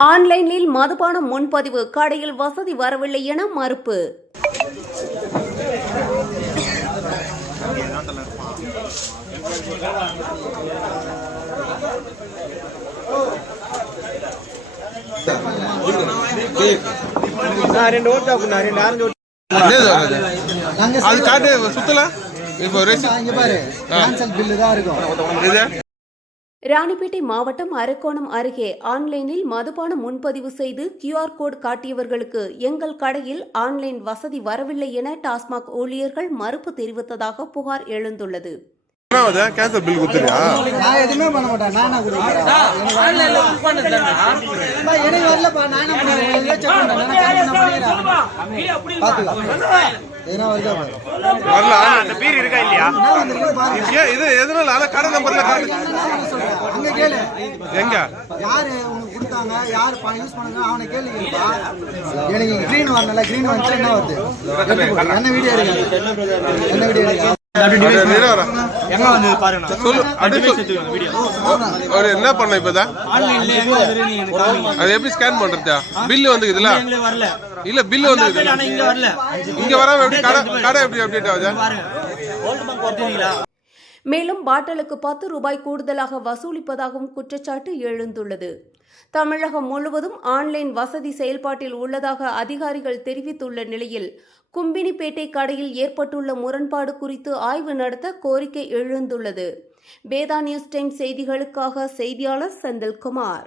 ஆன்லைனில் மதுபானம் முன்பதிவு கடையில் வசதி வரவில்லை என மறுப்பு. ராணிப்பேட்டை மாவட்டம் அரக்கோணம் அருகே ஆன்லைனில் மதுபானம் முன்பதிவு செய்து QR கோட் காட்டியவர்களுக்கு எங்கள் கடையில் ஆன்லைன் வசதி வரவில்லை என டாஸ்மாக் ஊழியர்கள் மறுப்பு தெரிவித்ததாக புகார் எழுந்துள்ளது. கேன்சல் பில் குத்துறியா? நான் எதுவுமே பண்ண மாட்டேன். நானா குடுக்குறேன். எனக்கு வரலப்பா. நானா பண்ணுறேன். செக் பண்ணுறேன். ஏன்னா வருதா வரல. அந்த பீர் இருக்கா இல்லையா? இது எதனால அத கடை நம்பர்ல காட்டு. அங்க கேளு. எங்க? யாரு உங்களுக்கு கொடுத்தாங்க? யார் யூஸ் பண்ணாங்க? அவனை கேளுங்கப்பா. எனக்கு கிரீன் வரல. கிரீன் வந்துச்சா என்ன வருது? என்ன வீடியோ இருக்கு? என்ன வீடியோ இருக்கு? என்ன பண்ண இப்பதான் அது எப்படி ஸ்கேன் பண்றதா? பில் வந்து இதுல இல்ல பில் வந்து இங்க வராம எப்படி கடை எப்படி அப்டேட் ஆகுது? மேலும் பாட்டிலுக்கு 10 ரூபாய் கூடுதலாக வசூலிப்பதாகவும் குற்றச்சாட்டு எழுந்துள்ளது. தமிழகம் முழுவதும் ஆன்லைன் வசதி செயல்பாட்டில் உள்ளதாக அதிகாரிகள் தெரிவித்துள்ள நிலையில் கும்பினிப்பேட்டை கடையில் ஏற்பட்டுள்ள முரண்பாடு குறித்து ஆய்வு நடத்த கோரிக்கை எழுந்துள்ளது. வேதா நியூஸ் டைம் செய்திகளுக்காக செய்தியாளர் செந்தில்குமார்.